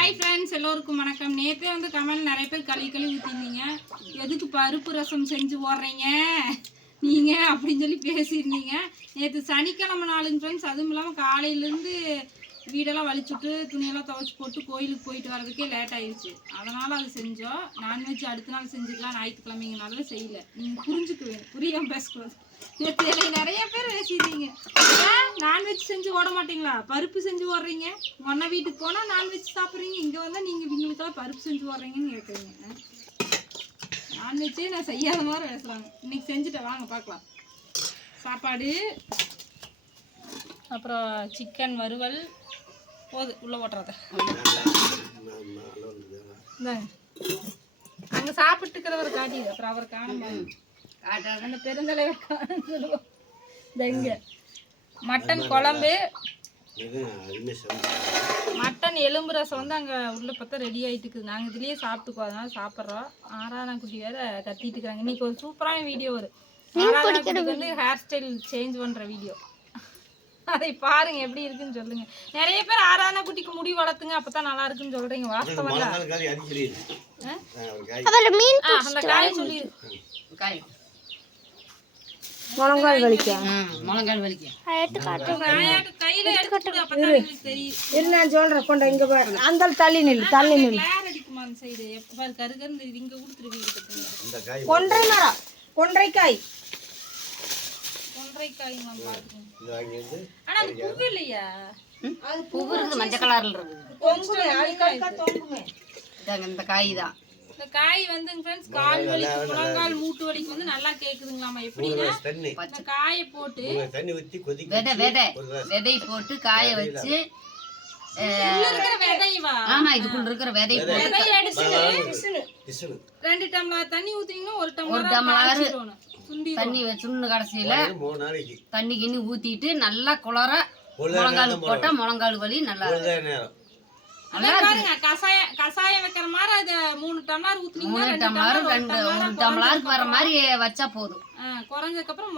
Hi friends எல்லோருக்கும் வணக்கம். நேற்றே வந்து கமெண்ட் நிறைய பேர் கழுவி களி ஊற்றிருந்தீங்க எதுக்கு பருப்பு ரசம் செஞ்சு போடுறீங்க நீங்கள் அப்படின்னு சொல்லி பேசியிருந்தீங்க. நேற்று சனிக்கிழமை நாளுங்க ஃப்ரெண்ட்ஸ் அதுவும் இல்லாமல் காலையிலேருந்து வீடெல்லாம் வலிச்சுட்டு துணியெல்லாம் துவைச்சி போட்டு கோயிலுக்கு போயிட்டு வரதுக்கே லேட் ஆயிடுச்சு அதனால் அது செஞ்சோம். நான்வெஜ் அடுத்த நாள் செஞ்சுக்கலாம் ஞாயிற்றுக்கிழமைங்கனால செய்யல. நீங்கள் புரிஞ்சுக்குவேன் புரியாமல் பேசக்கூடாது. நேற்று நிறைய பேர் பேசிடுறீங்க நான்வெஜ் செஞ்சு ஓட மாட்டீங்களா? பருப்பு செஞ்சு ஓடுறீங்க. மொன்ன வீட்டுக்கு போனால் நான்வெஜ் சாப்பிட்றீங்க. இங்கே வந்தால் நீங்கள் இவங்களுக்கெல்லாம் பருப்பு செஞ்சு ஓடுறீங்கன்னு கேட்குறீங்க நான்வெஜ்ஜே நான் செய்யாத மாதிரி பேசுகிறாங்க இன்னைக்கு செஞ்சுட்டேன். வாங்க பார்க்கலாம். சாப்பாடு அப்புறம் சிக்கன் வறுவல் போது உள்ளே ஓட்டுறத. அங்கே சாப்பிட்டுக்கிறவர் காட்டிடு அப்புறம் அவர் காணும் அந்த பெருந்தலைவர் காணும் சொல்லுவோம். இந்த இங்க. மட்டன் குழம்பு. மட்டன் எலும்பு ரசம் வந்து அங்கே உள்ள பார்த்தா ரெடி ஆகிட்டு இருக்குது நாங்கள் இதுலேயே சாப்பிட்டுக்கோ அதனால சாப்பிட்றோம். ஆராதனா குட்டி வேற கத்திட்டு இருக்கிறாங்க இன்னைக்கு ஒரு சூப்பரான வீடியோ வரும். ஆராதனா குட்டிக்கு வந்து ஹேர் ஸ்டைல் சேஞ்ச் பண்ணுற வீடியோ அதை பாருங்க எப்படி இருக்குன்னு சொல்லுங்க. நிறைய பேர் ஆராதனா குட்டிக்கு முடி வளர்த்துங்க அப்பதான் நல்லா இருக்குன்னு சொல்றீங்க. வாஸ்தவம் அந்த காய் சொல்லி காய். முழங்கால் வலிக்கா? முழங்கால் வலிக்க. எடுத்து காட்டு. நாயாட்டு கையில எடுத்துட்டு அப்பதான் எங்களுக்கு தெரியும். இரு நான் சொல்றேன். கொண்ட இங்க பாரு. அந்த தள்ளி நில்லு தள்ளி நில்லு. கிளார் அடிக்குமா அந்த சைடு எப்ப பாரு கருகருந்து இங்க கொடுத்துருவீங்க கொன்றை மரம். கொன்றைக்காய் ஒன்றரை காய் நான் பாத்துக்கோங்க ஆனா அது பூவு இருக்குது மஞ்சள் கலர்ல இருக்குது. இந்த காய் தான். இந்த காய் வந்து ஃப்ரெண்ட்ஸ் கால் வலிக்கு முழங்கால் மூட்டு வலிக்கு வந்து நல்லா கேக்குதுங்களாமா எப்படின்னா இந்த காயை போட்டு விதை விதை விதை போட்டு காய வச்சு ஆமா இதுக்குள்ள இருக்கிற விதை போட்டு. விதைய எடுத்து ரெண்டு டம்ளர் தண்ணி ஊத்துனீங்கன்னா ஒரு டம்ளர் டம்ளர் காய்ச்சிடணும். சுண்டி தண்ணி சுண்ணு கடைசியில தண்ணி கிண்ணி ஊத்திட்டு நல்லா குளற முழங்கால் போட்டா முழங்கால் வலி நல்லா கசாயம் கசாயம் வைக்கிற மாதிரி அது மூணு டம்ளர் ஊத்துனீங்கன்னா மூணு ரெண்டு டம்ளர் ரெண்டு டம்ளர் டம்ளருக்கு வர மாதிரி வச்சா போதும். குறைஞ்சதுக்கு அப்புறம்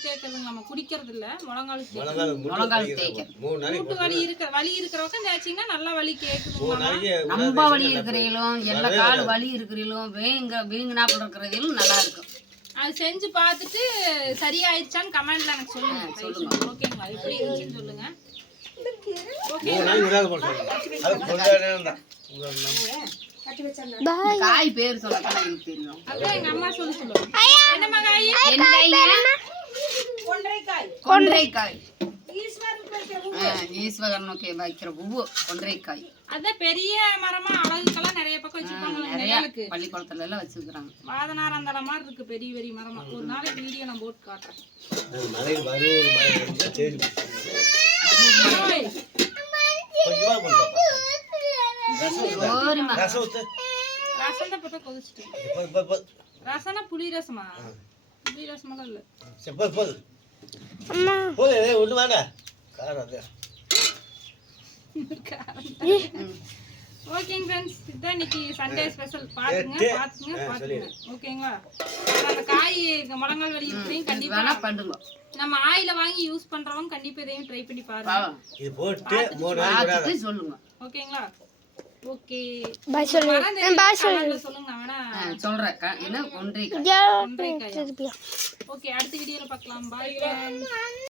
தேய்க்கிறது நம்ம குடிக்கிறது இல்ல முழங்காலுக்கு தேய்க்கிறது. முழங்கால் தேய்க்க. மூட்டு வலி இருக்கிற வலி இருக்கிறவங்க தேய்ச்சிங்கன்னா நல்லா வலி கேக்குதுங்களாமா ரொம்ப வலி இருக்கிறீங்களும் எல்லா கால் வலி இருக்கிறீங்களும் வேங்க வீங்கினாப்புல இருக்கிறதிலும் நல்லா இருக்கும். அது செஞ்சு பார்த்துட்டு சரியாயிடுச்சான்னு கமெண்ட்ல எனக்கு சொல்லுங்க. ஓகேங்களா எப்படி இருந்துச்சுன்னு சொல்லுங்க. காய் பேர் எனக்கு தெரியும். அதான் எங்க அம்மா சொல்லி சொல்லுவாங்க என்னம்மா காய்? என்ன கொன்றைக்காய் கொன்றைக்காய் பூ. ஆ, ஈஸ்வரனுக்கு வைக்கிற பூவு கொன்றைக்காய் அதான் பெரிய மரமா அழகுக்கெல்லாம் நிறைய பக்கம் வச்சிருப்பாங்க பள்ளிக்கூடத்துல எல்லாம் வச்சிருக்கிறாங்க. வாதனாரந்தல மாதிரி இருக்கு பெரிய பெரிய மரமா. ஒரு நாளைக்கு வீடியோ நான் போட்டு காட்டுறேன். ரசம் தான் பார்த்தா ரசம்னா புளி ரசமா? புளி ரசமெல்லாம் இல்ல. ஓகேங்க ஃப்ரெண்ட்ஸ் இதுதான் இன்னைக்கு சண்டே ஸ்பெஷல் பாத்துங்க பாத்துங்க பாத்துங்க. ஓகேங்களா அந்த காய் முழங்கால் வலி இருக்கிறதையும் கண்டிப்பா வேணா பண்ணுங்க. நம்ம ஆயில வாங்கி யூஸ் பண்றவங்க கண்டிப்பா இதையும் ட்ரை பண்ணி பாருங்க. இது போட்டு மூணு சொல்லுங்க. ஓகேங்களா ஓகே பாய் சொல்லு சொல்லுங்க. நான் வேணா ஆ, சொல்றேன். என்ன? ஓகே அடுத்த வீடியோல பார்க்கலாம். பாய்